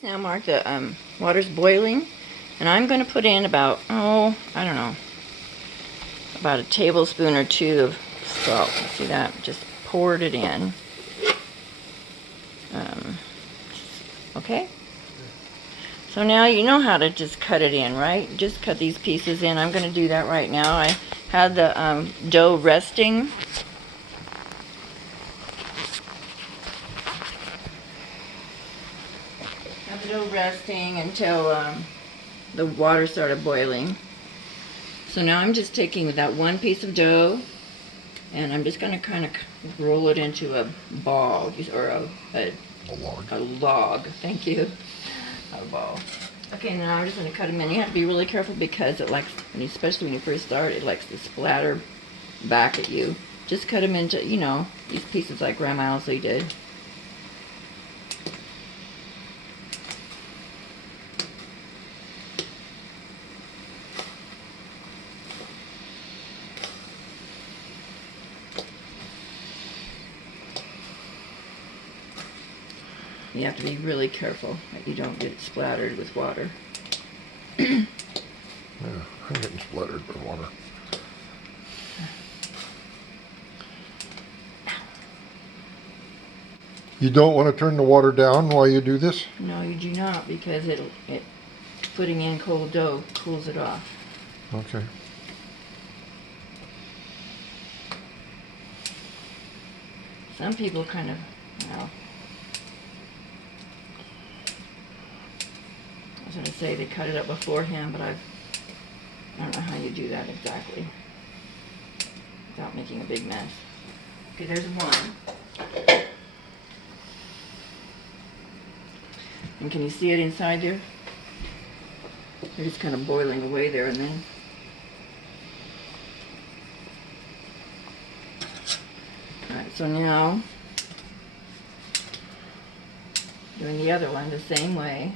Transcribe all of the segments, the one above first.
Now, Mark, the water's boiling, and I'm going to put in about, I don't know, about a tablespoon or two of salt. See that? Just poured it in. Okay? So now you know how to just cut it in, right? Just cut these pieces in. I'm going to do that right now. I had the dough resting. Have the dough resting until the water started boiling. So now I'm just taking that one piece of dough, and I'm just going to kind of roll it into a ball, or a log. A log, thank you. A ball. Okay, now I'm just going to cut them in. You have to be really careful because it likes, especially when you first start, it likes to splatter back at you. Just cut them into, these pieces like Gramma Owsleys did. You have to be really careful that you don't get it splattered with water. Yeah, I'm getting splattered by water. You don't want to turn the water down while you do this? No, you do not, because putting in cold dough cools it off. Okay. Some people kind of, I was going to say they cut it up beforehand, but I don't know how you do that exactly without making a big mess. Okay, there's one. And can you see it inside there? They're just kind of boiling away there, and then alright, so now doing the other one the same way.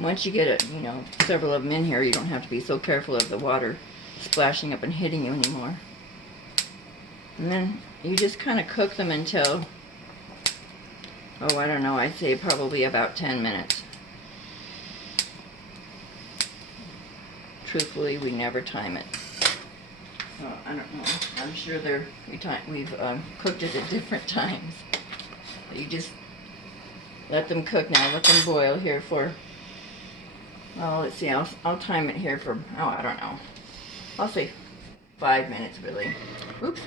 Once you get it, several of them in here, you don't have to be so careful of the water splashing up and hitting you anymore. And then you just kind of cook them until, I don't know, I'd say probably about 10 minutes. Truthfully, we never time it. I don't know. I'm sure we've cooked it at different times. But you just let them cook now. Let them boil here for, well, let's see. I'll time it here for, I don't know. I'll say 5 minutes, really. Oops.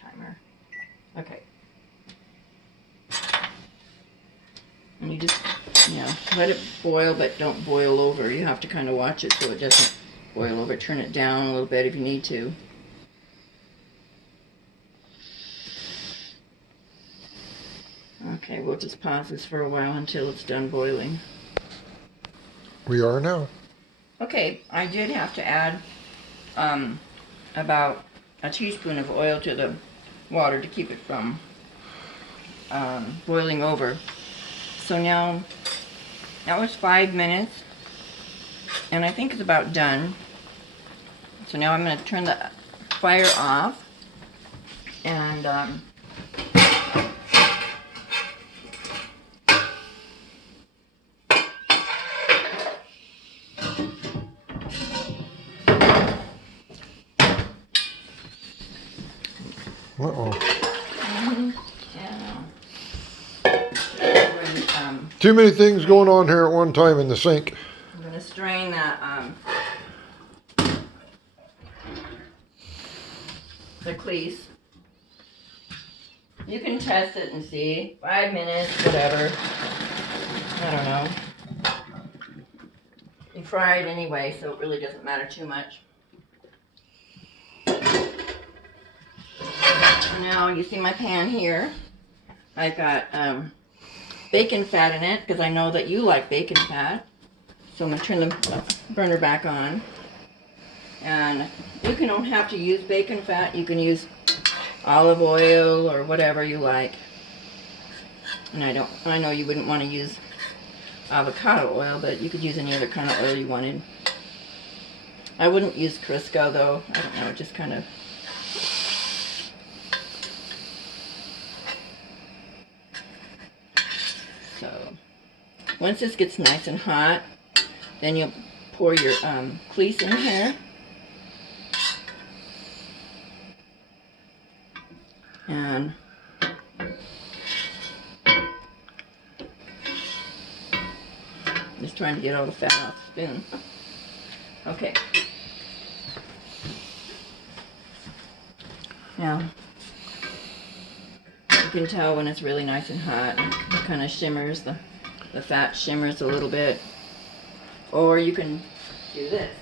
Timer. Okay. And you just, let it boil, but don't boil over. You have to kind of watch it so it doesn't boil over. Turn it down a little bit if you need to. Okay, we'll just pause this for a while until it's done boiling. We are now. Okay, I did have to add about a teaspoon of oil to the water to keep it from boiling over. So now, that was 5 minutes, and I think it's about done. So now I'm going to turn the fire off, and Too many things going on here at one time in the sink. I'm going to strain that the kleese. You can test it and see. 5 minutes, whatever. I don't know. You fry it anyway, so it really doesn't matter too much. And now you see my pan here. I've got bacon fat in it because I know that you like bacon fat. So I'm going to turn the burner back on. And you don't have to use bacon fat. You can use olive oil or whatever you like. And I know you wouldn't want to use avocado oil, but you could use any other kind of oil you wanted. I wouldn't use Crisco though. I don't know, just kind of. So once this gets nice and hot, then you'll pour your kleese in here. And just trying to get all the fat off the spoon. Okay. Now, you can tell when it's really nice and hot. It kind of shimmers, the fat shimmers a little bit. Or you can do this.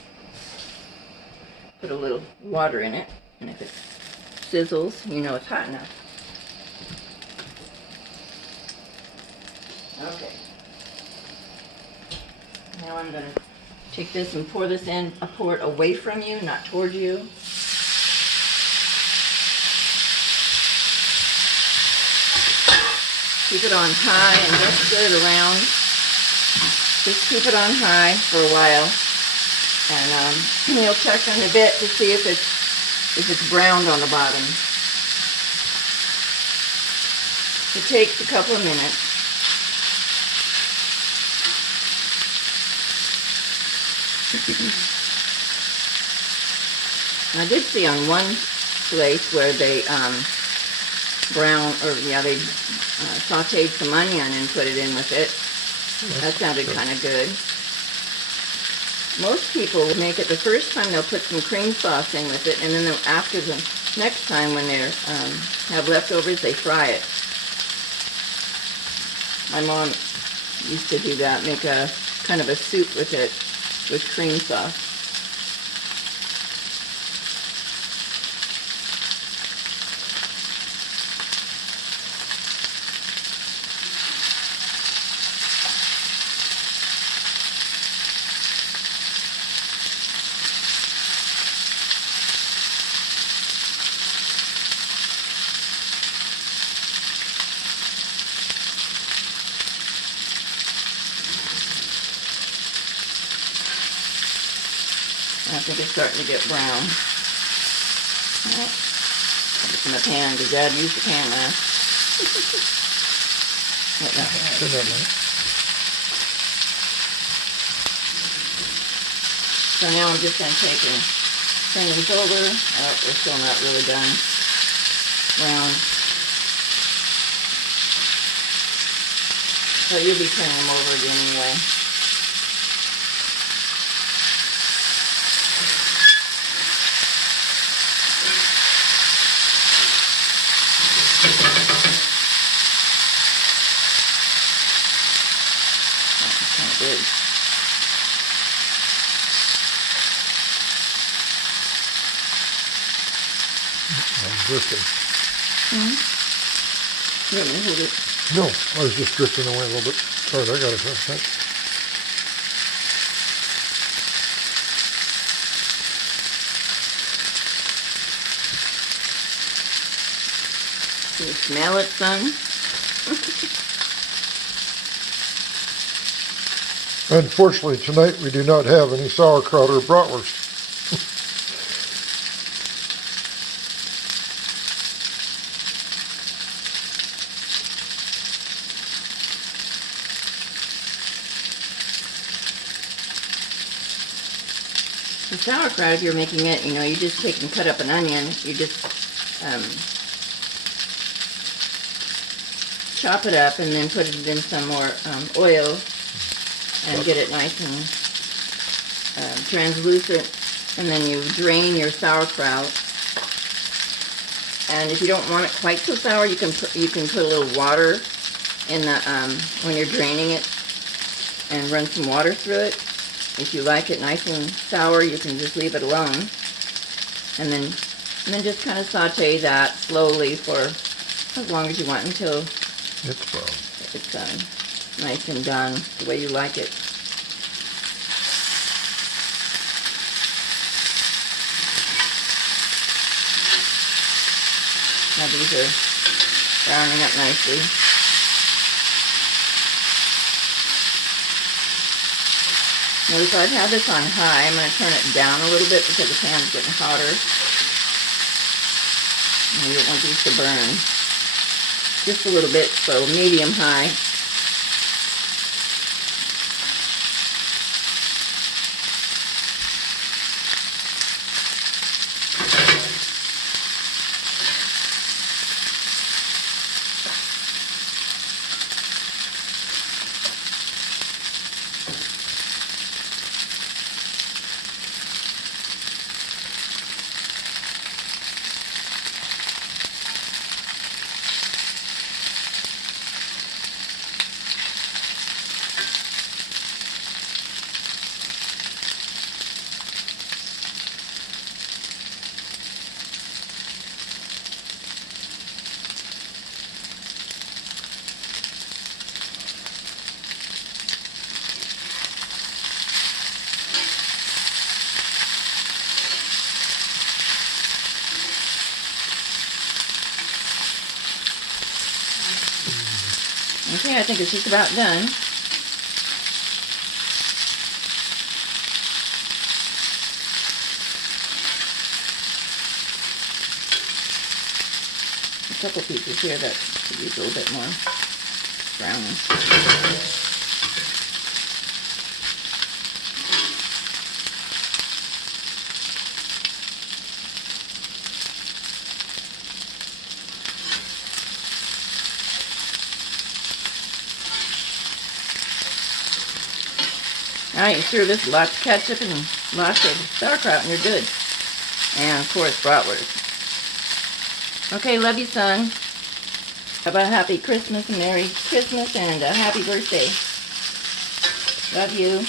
Put a little water in it, and if it sizzles, you know it's hot enough. Okay. Now I'm going to take this and pour this in. I'll pour it away from you, not toward you. Keep it on high and just stir it around. Just keep it on high for a while. And you'll check in a bit to see if it's browned on the bottom. It takes a couple of minutes. I did see on one place where they they sauteed some onion and put it in with it. That sounded kind of good. Most people make it the first time, they'll put some cream sauce in with it, and then after the next time when they have leftovers, they fry it. My mom used to do that, make a kind of a soup with it, with cream sauce. I think it's starting to get brown. Right. Put it in the pan because Dad used the pan last. So now I'm just going to take and turn these over. Oh, they're still not really done. Brown. So you'll be turning them over again anyway. Good. I'm drifting. You want me to hold it? No, I was just drifting away a little bit. Sorry, I got it. Thanks. Can you smell it, son? Unfortunately, tonight we do not have any sauerkraut or bratwurst. The sauerkraut, if you're making it, you just take and cut up an onion. You just chop it up and then put it in some more oil and get it nice and translucent. And then you drain your sauerkraut. And if you don't want it quite so sour, you can put a little water in the when you're draining it, and run some water through it. If you like it nice and sour, you can just leave it alone. And then, And then just kind of saute that slowly for as long as you want until It's brown. it's nice and done the way you like it. Now these are browning up nicely. Notice I've had this on high. I'm going to turn it down a little bit because the pan's getting hotter. And you don't want these to burn. Just a little bit, so medium high. Okay, I think it's just about done. A couple pieces here that could use a little bit more browning. Alright, you serve this with lots of ketchup and lots of sauerkraut and you're good. And of course, bratwurst. Okay, love you, son. Have a happy Christmas and Merry Christmas and a happy birthday. Love you.